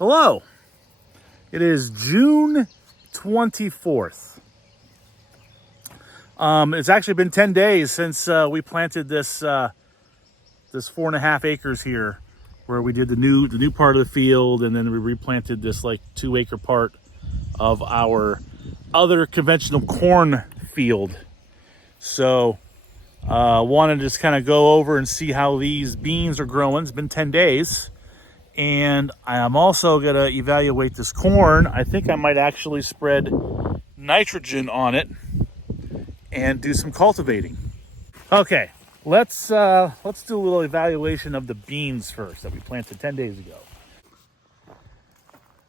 Hello, it is June 24th. It's actually been 10 days since we planted this 4.5 acres here, where we did the new part of the field, and then we replanted this like 2-acre part of our other conventional corn field. So wanted to just kind of go over and see how these beans are growing. It's been 10 days. And I am also going to evaluate this corn. I think I might actually spread nitrogen on it and do some cultivating. Okay, let's do a little evaluation of the beans first that we planted 10 days ago.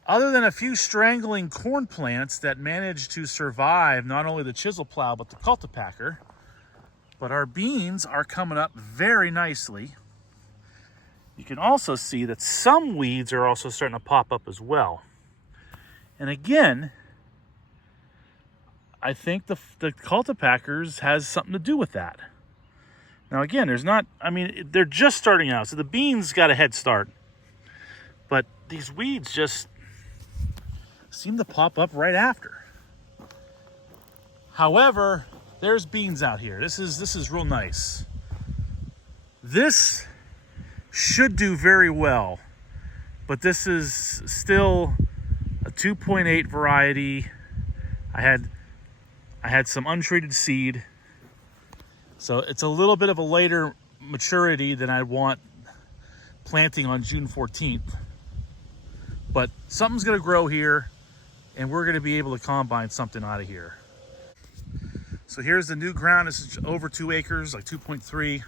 Other than a few strangling corn plants that managed to survive not only the chisel plow but the cultipacker, but our beans are coming up very nicely. You can also see that some weeds are also starting to pop up as well. And again, I think the cultipackers has something to do with that. Now again, they're just starting out, so the beans got a head start. But these weeds just seem to pop up right after. However, there's beans out here. This is real nice. This should do very well, but this is still a 2.8 variety. I had some untreated seed, so it's a little bit of a later maturity than I want planting on June 14th. But something's going to grow here, and we're going to be able to combine something out of here. So here's the new ground. This is over 2 acres, like 2.3.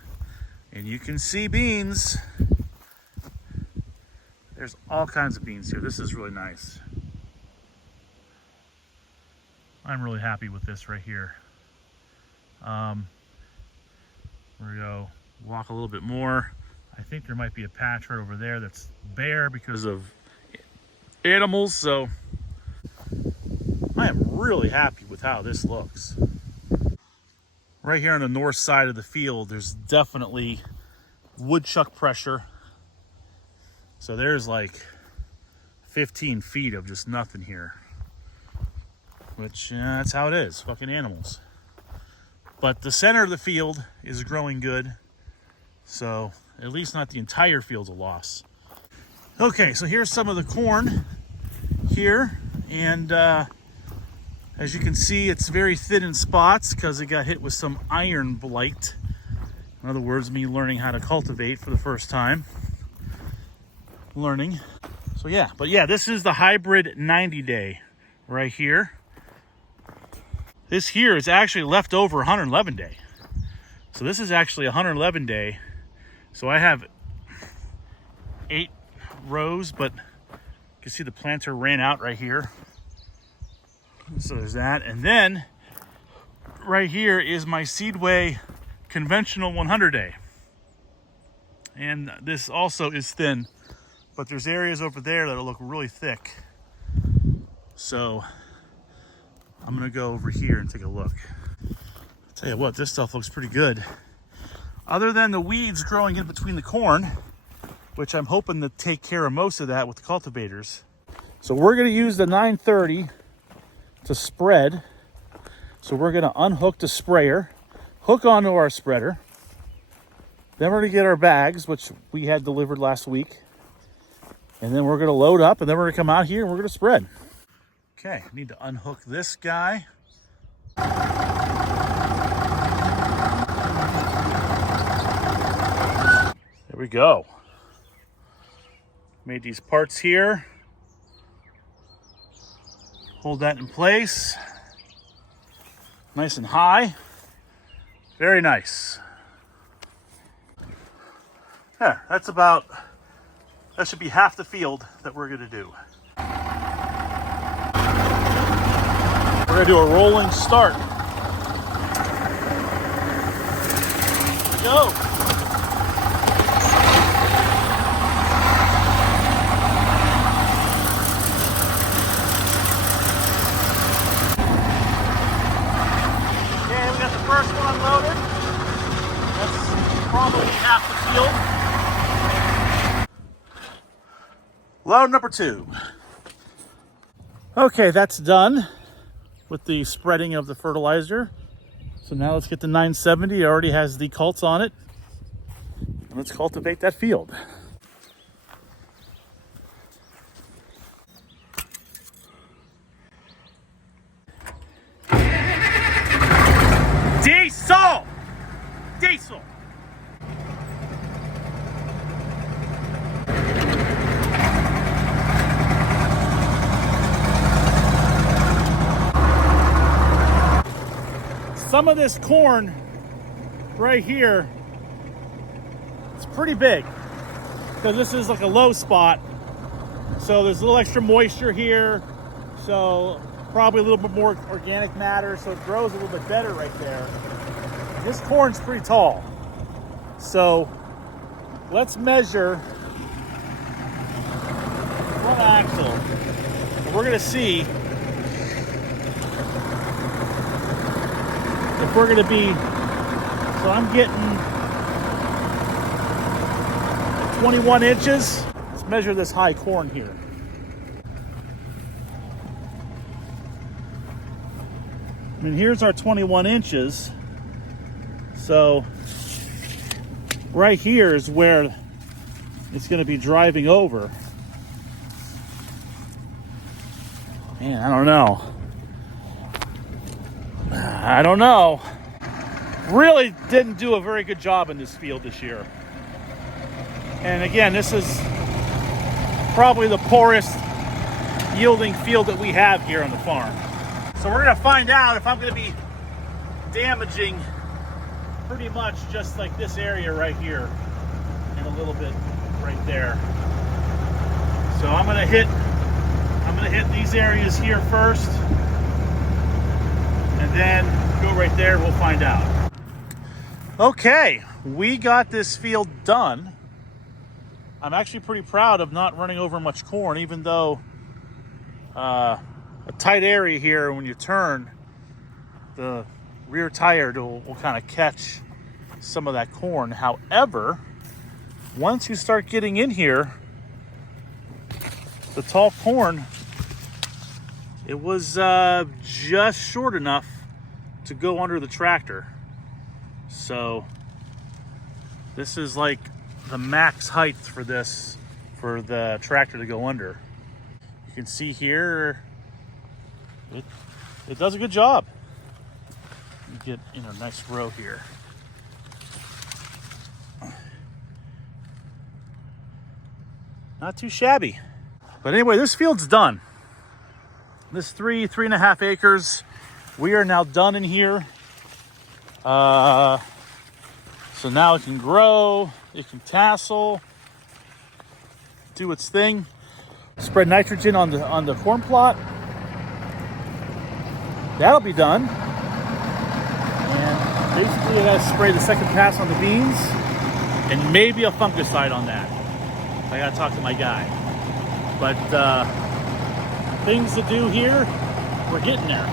And you can see beans. There's all kinds of beans here. This is really nice. I'm really happy with this right here. We're gonna go walk a little bit more. I think there might be a patch right over there that's bare because of animals. So I am really happy with how this looks. Right here on the north side of the field, there's definitely woodchuck pressure. So there's like 15 feet of just nothing here. Which, that's how it is, fucking animals. But the center of the field is growing good. So at least not the entire field's a loss. Okay, so here's some of the corn here. And as you can see, it's very thin in spots because it got hit with some iron blight. In other words, me learning how to cultivate for the first time. So yeah, this is the hybrid 90-day right here. This here is actually left over 111-day. So this is actually 111-day. So I have 8 rows, but you can see the planter ran out right here. So there's that. And then right here is my Seedway conventional 100-day. And this also is thin, but there's areas over there that'll look really thick. So I'm gonna go over here and take a look. I'll tell you what, this stuff looks pretty good. Other than the weeds growing in between the corn, which I'm hoping to take care of most of that with the cultivators. So we're gonna use the 930 to spread. So we're gonna unhook the sprayer, hook onto our spreader. Then we're gonna get our bags, which we had delivered last week. And then we're gonna load up, and then we're gonna come out here and we're gonna spread. Okay, need to unhook this guy. There we go. Made these parts here. Hold that in place. Nice and high. Very nice. Yeah, that should be half the field that we're gonna do. We're gonna do a rolling start. Here we go. Okay, we got the first one unloaded. That's probably half the field. Load number 2. Okay, that's done with the spreading of the fertilizer. So now let's get the 970. It already has the cults on it. And let's cultivate that field. Diesel! Diesel! Some of this corn right here, it's pretty big because this is like a low spot. So there's a little extra moisture here. So probably a little bit more organic matter. So it grows a little bit better right there. This corn's pretty tall. So let's measure the front axle. And we're gonna see if we're gonna be, so I'm getting 21 inches. Let's measure this high corn here. I mean, here's our 21 inches. So right here is where it's gonna be driving over. Man, I don't know. Really didn't do a very good job in this field this year. And again, this is probably the poorest yielding field that we have here on the farm. So we're gonna find out if I'm gonna be damaging pretty much just like this area right here and a little bit right there. So I'm gonna hit these areas here first, and then go right there. We'll find out. Okay, we got this field done. I'm actually pretty proud of not running over much corn, even though a tight area here, when you turn, the rear tire will kind of catch some of that corn. However, once you start getting in here, the tall corn, it was just short enough to go under the tractor. So this is like the max height for this, for the tractor to go under. You can see here, it does a good job. You get in a nice row here. Not too shabby. But anyway, this field's done. This 3.5 acres, we are now done in here. So now it can grow, it can tassel, do its thing. Spread nitrogen on the corn plot. That'll be done. And basically I gotta spray the second pass on the beans and maybe a fungicide on that. I gotta talk to my guy. But things to do here, we're getting there.